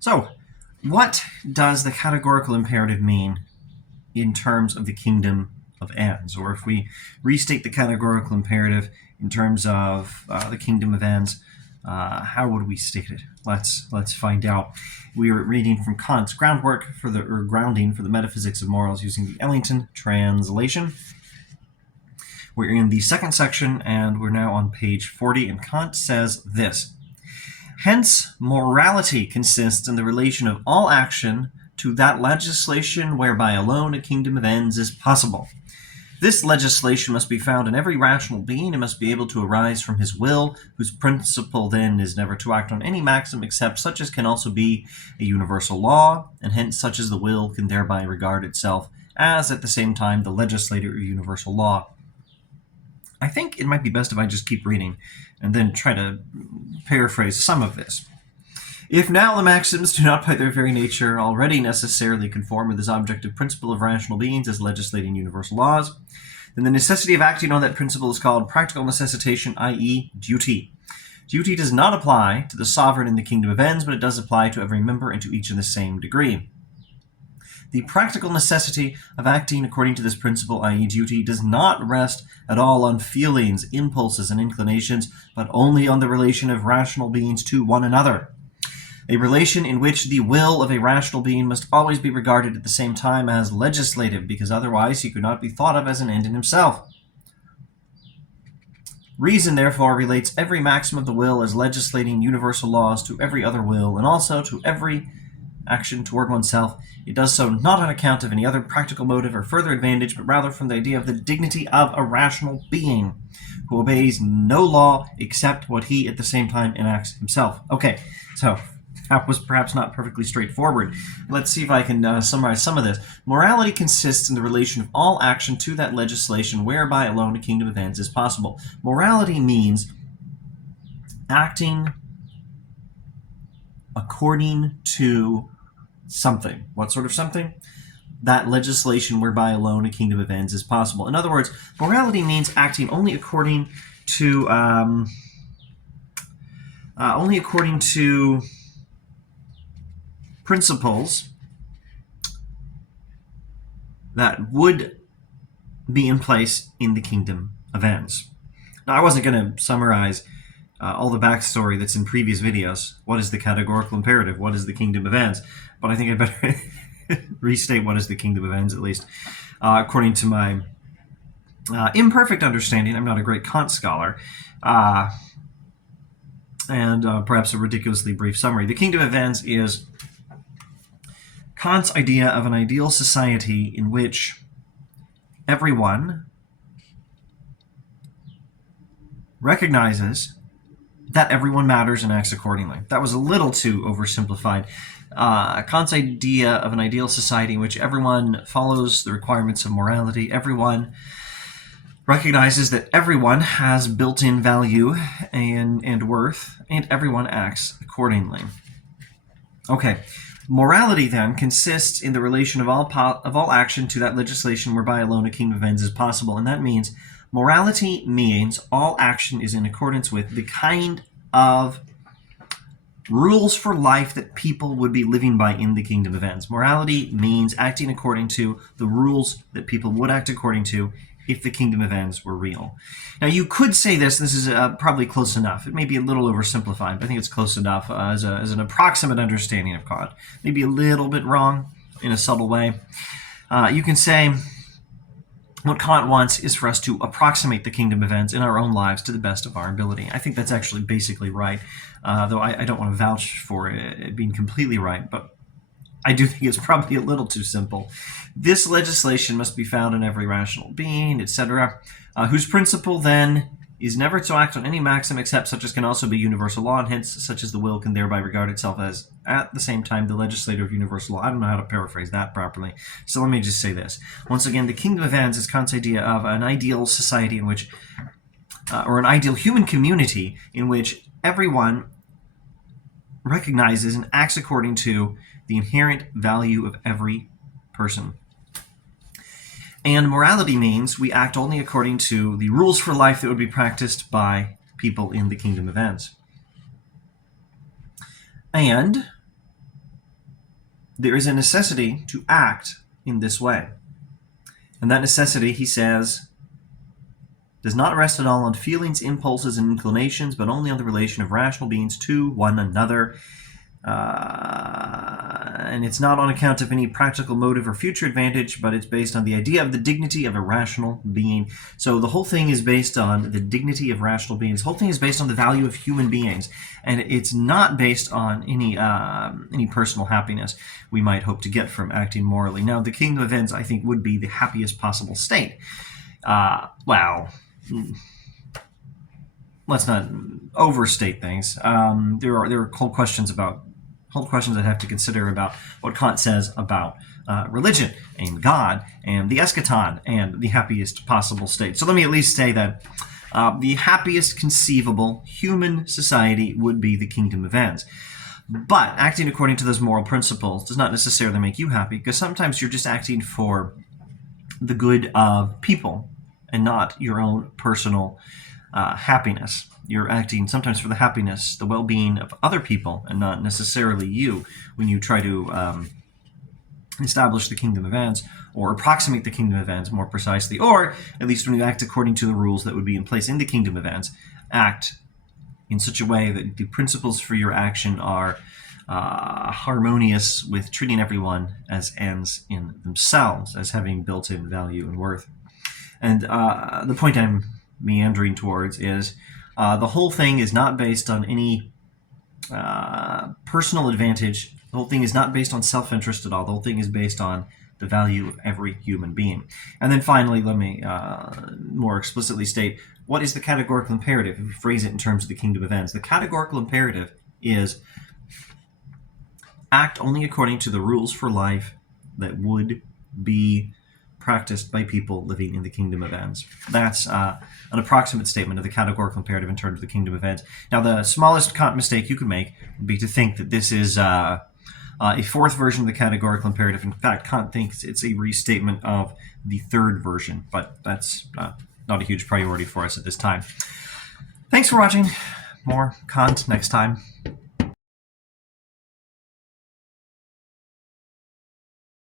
So, what does the categorical imperative mean in terms of the kingdom of ends? Or if we restate the categorical imperative in terms of the kingdom of ends, how would we state it? Let's find out. We are reading from Kant's grounding for the metaphysics of morals using the Ellington translation. We're in the second section, and we're now on page 40, and Kant says this: hence, morality consists in the relation of all action to that legislation whereby alone a kingdom of ends is possible. This legislation must be found in every rational being and must be able to arise from his will, whose principle then is never to act on any maxim except such as can also be a universal law, and hence such as the will can thereby regard itself as at the same time the legislator of universal law. I think it might be best if I just keep reading and then try to paraphrase some of this. If now the maxims do not by their very nature already necessarily conform with this objective principle of rational beings as legislating universal laws, then the necessity of acting on that principle is called practical necessitation, i.e. duty. Duty does not apply to the sovereign in the kingdom of ends, but it does apply to every member and to each in the same degree. The practical necessity of acting according to this principle, i.e. duty, does not rest at all on feelings, impulses, and inclinations, but only on the relation of rational beings to one another. A relation in which the will of a rational being must always be regarded at the same time as legislative, because otherwise he could not be thought of as an end in himself. Reason, therefore, relates every maxim of the will as legislating universal laws to every other will, and also to every action toward oneself. It does so not on account of any other practical motive or further advantage, but rather from the idea of the dignity of a rational being, who obeys no law except what he at the same time enacts himself. Okay, so that was perhaps not perfectly straightforward. Let's see if I can summarize some of this. Morality consists in the relation of all action to that legislation whereby alone a kingdom of ends is possible. Morality means acting according to something. What sort of something? That legislation whereby alone a kingdom of ends is possible. In other words, morality means acting only according to principles that would be in place in the kingdom of ends. Now, I wasn't going to summarize all the backstory that's in previous videos. What is the categorical imperative? What is the kingdom of ends? But I think I better restate what is the kingdom of ends, at least according to my imperfect understanding. I'm not a great Kant scholar. And perhaps a ridiculously brief summary. The kingdom of ends is Kant's idea of an ideal society in which everyone recognizes that everyone matters and acts accordingly. That was a little too oversimplified. Kant's idea of an ideal society in which everyone follows the requirements of morality, everyone recognizes that everyone has built-in value and worth, and everyone acts accordingly. Okay. Morality, then, consists in the relation of all action to that legislation whereby alone a kingdom of ends is possible. And that means morality means all action is in accordance with the kind of rules for life that people would be living by in the kingdom of ends. Morality means acting according to the rules that people would act according to if the kingdom of ends were real. Now, you could say this is probably close enough. It may be a little oversimplified, but I think it's close enough as an approximate understanding of Kant. Maybe a little bit wrong in a subtle way. You can say what Kant wants is for us to approximate the kingdom of ends in our own lives to the best of our ability. I think that's actually basically right, though I don't want to vouch for it being completely right, but I do think it's probably a little too simple. This legislation must be found in every rational being, etc., whose principle then is never to act on any maxim except such as can also be universal law, and hence such as the will can thereby regard itself as at the same time the legislator of universal law. I don't know how to paraphrase that properly, so let me just say this. Once again, the kingdom of ends is Kant's idea of an ideal society in which, or an ideal human community in which everyone recognizes and acts according to the inherent value of every person. And morality means we act only according to the rules for life that would be practiced by people in the kingdom of ends. And there is a necessity to act in this way. And that necessity, he says, does not rest at all on feelings, impulses, and inclinations, but only on the relation of rational beings to one another. And it's not on account of any practical motive or future advantage, but it's based on the idea of the dignity of a rational being. So the whole thing is based on the dignity of rational beings. The whole thing is based on the value of human beings, and it's not based on any personal happiness we might hope to get from acting morally. Now, the kingdom of ends, I think, would be the happiest possible state. Let's not overstate things. There are whole questions that have to consider about what Kant says about religion and God and the eschaton and the happiest possible state. So let me at least say that the happiest conceivable human society would be the kingdom of ends. But acting according to those moral principles does not necessarily make you happy, because sometimes you're just acting for the good of people and not your own personal happiness. You're acting sometimes for the happiness, the well-being of other people, and not necessarily you when you try to establish the kingdom of ends, or approximate the kingdom of ends more precisely, or at least when you act according to the rules that would be in place in the kingdom of ends, act in such a way that the principles for your action are harmonious with treating everyone as ends in themselves, as having built-in value and worth. And the point I'm meandering towards is the whole thing is not based on any personal advantage. The whole thing is not based on self-interest at all. The whole thing is based on the value of every human being. And then finally, let me more explicitly state, what is the categorical imperative? If we phrase it in terms of the kingdom of ends, the categorical imperative is act only according to the rules for life that would be practiced by people living in the kingdom of ends. That's an approximate statement of the categorical imperative in terms of the kingdom of ends. Now, the smallest Kant mistake you could make would be to think that this is a fourth version of the categorical imperative. In fact, Kant thinks it's a restatement of the third version, but that's not a huge priority for us at this time. Thanks for watching. More Kant next time.